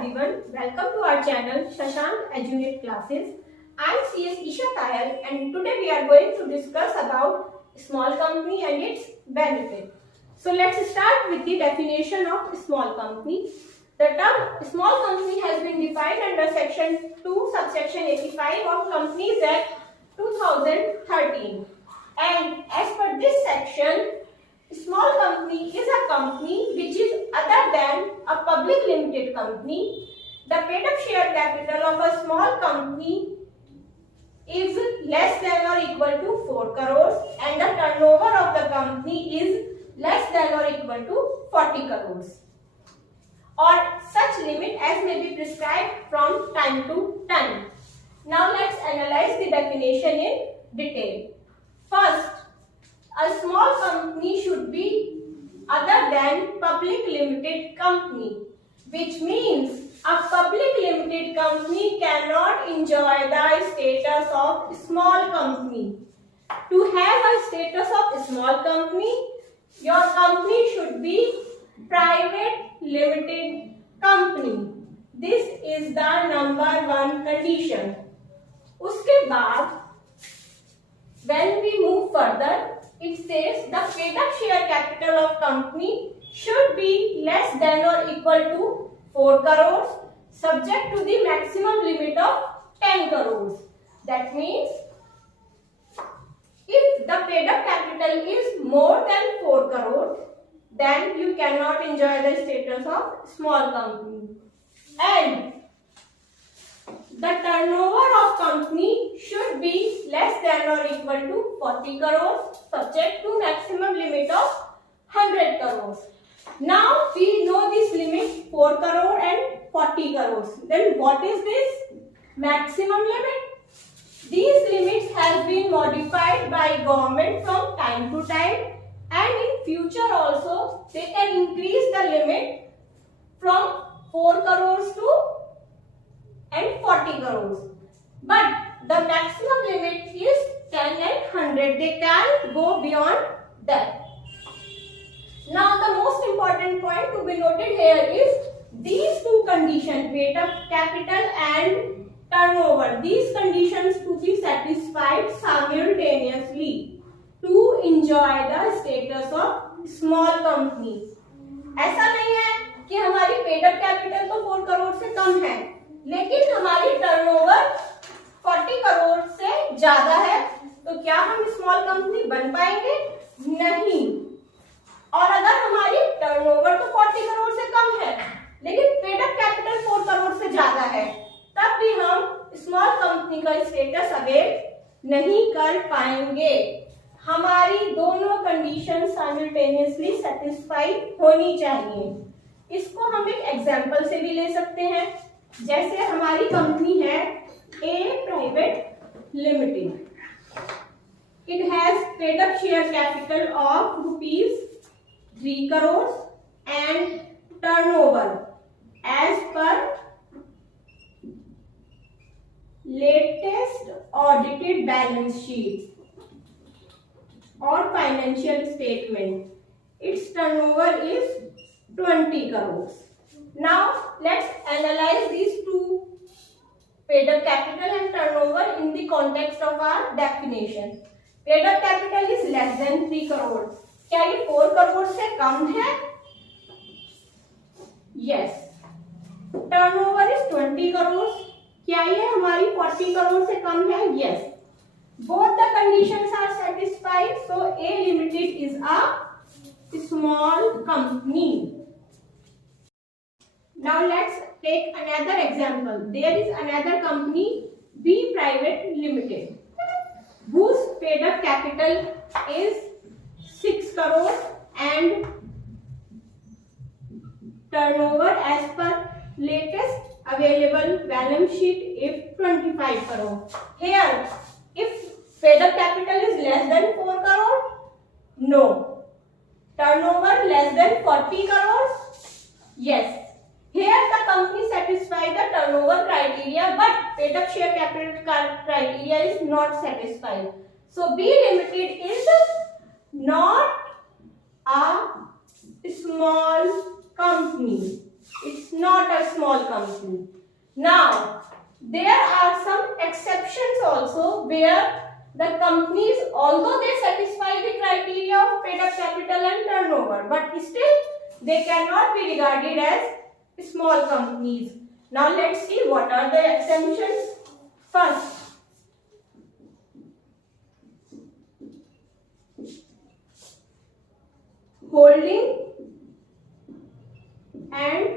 everyone, welcome to our channel Shashank Edunet Classes. I am CS Isha Tayal and today we are going to discuss about small company and its benefit. So let's start with the definition of small company. The term small company has been defined under section 2 subsection 85 of Companies Act 2013, and as per this section, small company is a company which is other than a public limited company. The paid up share capital of a small company is less than or equal to 4 crores and the turnover of the company is less than or equal to 40 crores or such limit as may be prescribed from time to time. Now let's analyze the definition in detail. First, a small company should be other than public limited company, which means a public limited company cannot enjoy the status of small company. To have a status of small company, your company should be private limited company. This is the number one condition. उसके बाद, when we move further, it says the paid up share capital of company should be less than or equal to 4 crores subject to the maximum limit of 10 crores. That means if the paid up capital is more than 4 crores, then you cannot enjoy the status of small company. And the turnover of company should be less than or equal to 40 crores subject to maximum limit of 100 crores. Now we know this limit 4 crore and 40 crores. Then what is this maximum limit? These limits have been modified by government from time to time, and in future also they can increase the limit from 4 crores to and 40 crores. But the maximum limit is 10 and 100. They can go beyond that. Now the most important point to be noted here is these two conditions, paid up capital and turnover. These conditions to be satisfied simultaneously to enjoy the status of small company. ऐसा नहीं है कि हमारी paid up capital तो 4 करोड़ से कम है, लेकिन हमारी टर्नओवर 40 करोड़ से ज्यादा है, तो क्या हम स्मॉल कंपनी बन पाएंगे? नहीं। और अगर हमारी टर्नओवर तो 40 करोड़ से कम है, लेकिन पेड अप कैपिटल 4 करोड़ से ज्यादा है, तब भी हम स्मॉल कंपनी का स्टेटस अवेल नहीं कर पाएंगे। हमारी दोनों कंडीशन साइमल्टेनियसली सेटिस्फाई होनी चाहिए। इसको हम एक एग्जांपल से भी ले सकते हैं। जैसे हमारी कंपनी है a private limited, it has paid up share capital of ₹3 crores and turnover as per latest audited balance sheet और financial statement, its turnover is 20 crores. Now let's analyze these two paid up capital and turnover in the context of our definition. Paid up capital is less than 3 crore. क्या ये 4 crore से कम है? Yes. Turnover is 20 crore. क्या ये हमारी 40 crore से कम है? Yes. Both the conditions are satisfied, so A Limited is a small company. Now let's take another example. There is another company, B Private Limited, whose paid up capital is 6 crore and turnover as per latest available balance sheet is 25 crore. Here, if paid up capital is less than 4 crore, no. Turnover less than 40 crores, yes. Here the company satisfies the turnover criteria, but paid up share capital criteria is not satisfied. So B Limited is not a small company. It's not a small company. Now, there are some exceptions also where the companies, although they satisfy the criteria of paid up capital and turnover, but still they cannot be regarded as small companies. Now let's see what are the exemptions. First, holding and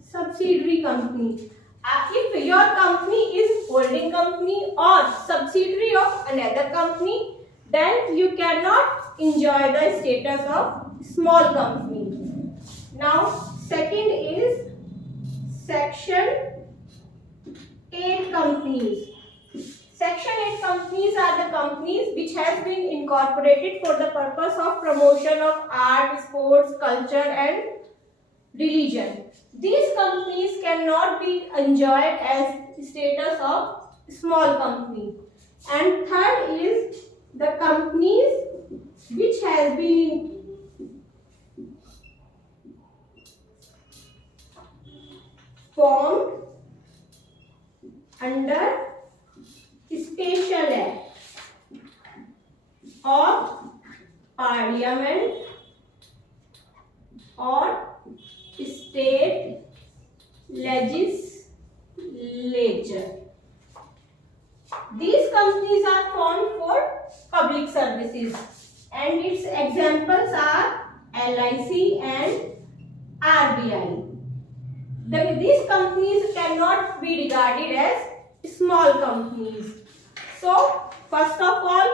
subsidiary company. If your company is holding company or subsidiary of another company, then you cannot enjoy the status of small company. Now, second is Section 8 companies. Section 8 companies are the companies which has been incorporated for the purpose of promotion of art, sports, culture and religion. These companies cannot be enjoyed as status of small company. And third is the companies which has been formed under special act of parliament or state legislature. These companies are formed for public services and its examples are LIC and RBI. These companies cannot be regarded as small companies. So, first of all,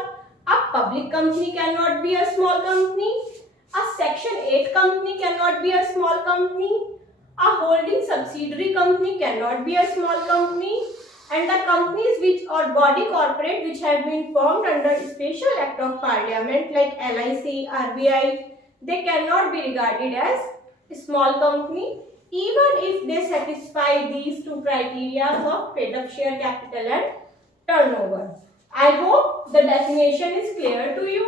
a public company cannot be a small company. A Section 8 company cannot be a small company. A holding subsidiary company cannot be a small company. And the companies which or body corporate which have been formed under special act of parliament like LIC, RBI, they cannot be regarded as a small company even if they satisfy these two criteria of paid up share capital and turnover. I hope the definition is clear to you.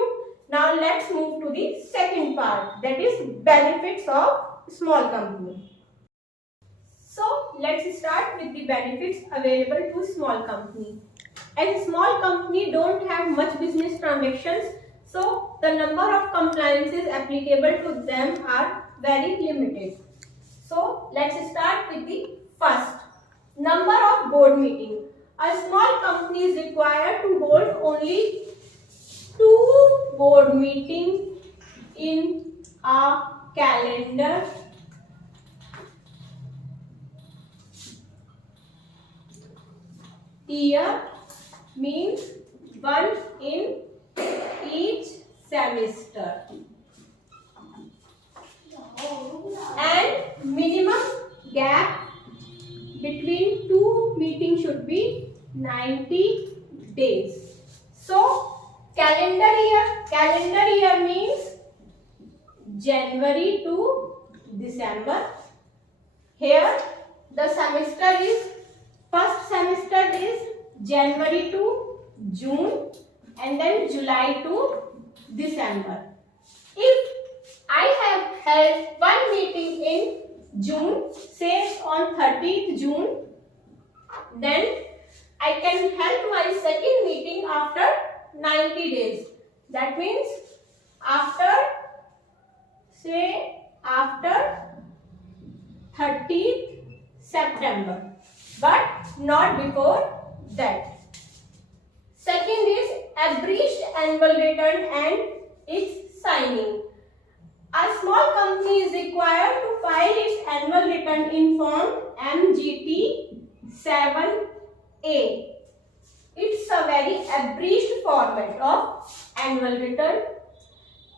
Now let's move to the second part, that is benefits of small company. So let's start with the benefits available to small company. As small company don't have much business transactions, so the number of compliances applicable to them are very limited. So let's start with the first. Number of board meetings. A small company is required to hold only 2 board meetings in a calendar year, means 1 in each semester. And minimum gap between 2 meetings should be 90 days. So calendar year means January to December. Here the semester is, first semester is January to June and then July to December. If I have held one meeting in June, say on 30th June, then I can held my second meeting after 90 days. That means after 30th September, but not before that. Second is abridged annual return and its signing. A small company is required to file its annual return in form MGT 7A. It's a very abridged format of annual return.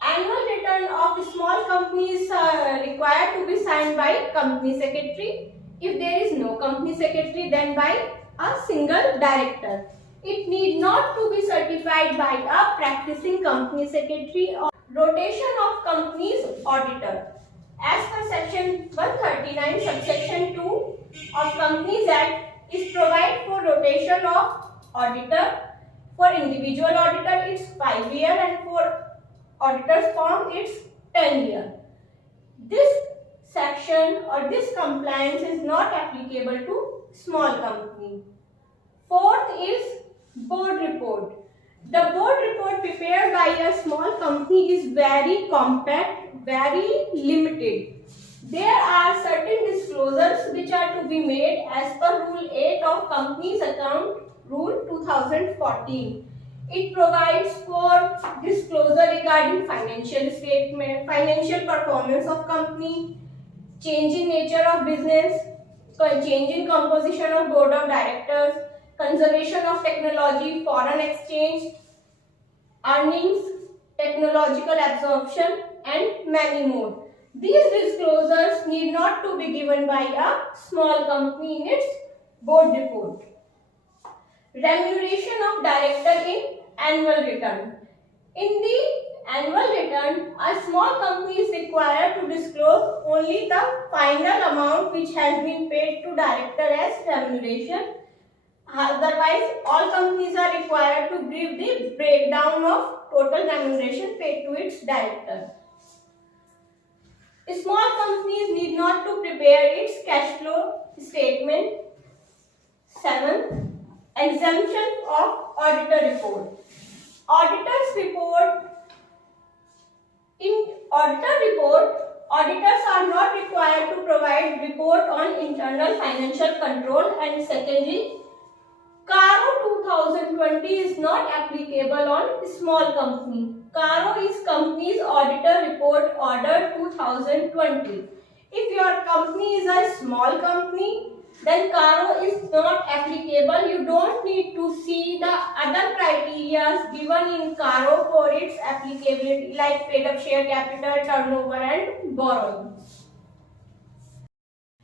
Annual return of small companies required to be signed by company secretary. If there is no company secretary, then by a single director. It need not to be certified by a practicing company secretary or rotation of company's auditor. As per section 139 subsection 2 of Companies Act is provide for rotation of auditor. For individual auditor it's 5 years and for auditors firm it's 10 years. This section or this compliance is not applicable to small company. Fourth is board report. The board report prepared by a small company is very compact, very limited. There are certain disclosures which are to be made as per Rule 8 of Companies Account Rule 2014. It provides for disclosure regarding financial statement, financial performance of company, change in nature of business, change in composition of board of directors, conservation of technology, foreign exchange, earnings, technological absorption, and many more. These disclosures need not to be given by a small company in its board report. Remuneration of director in annual return. In the annual return, a small company is required to disclose only the final amount which has been paid to director as remuneration. Otherwise, all companies are required to give the breakdown of total remuneration paid to its director. Small companies need not to prepare its cash flow statement. 7. Exemption of auditor report. Auditor's report. In auditor report, auditors are not required to provide report on internal financial control, and secondly, CARO 2020 is not applicable on small company. CARO is Companies Auditor Report Order 2020. If your company is a small company, then CARO is not applicable. You don't need to see the other criteria given in CARO for its applicability, like paid up share capital, turnover, and borrowing.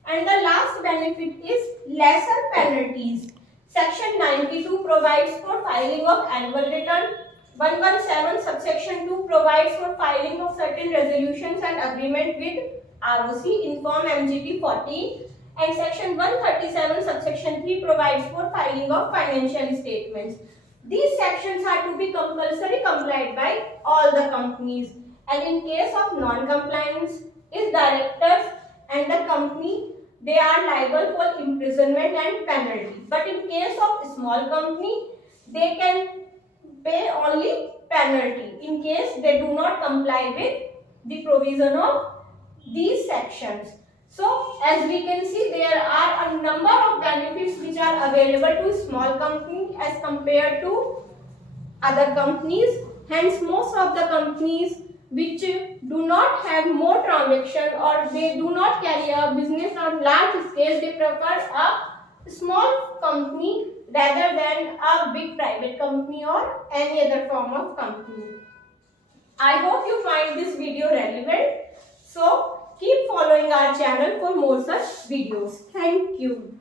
And the last benefit is lesser penalties. Section 92 provides for filing of annual return. 117 subsection 2 provides for filing of certain resolutions and agreement with ROC in form MGP 14. And section 137 subsection 3 provides for filing of financial statements. These sections are to be compulsory complied by all the companies. And in case of non-compliance, is directors and the company, they are liable for imprisonment and penalty. But in case of small company, they can pay only penalty in case they do not comply with the provision of these sections. So, as we can see, there are a number of benefits which are available to small company as compared to other companies. Hence, most of the companies which do not have more transaction or they do not carry a business on large scale, they prefer a small company rather than a big private company or any other form of company. I hope you find this video relevant. So, keep following our channel for more such videos. Thank you.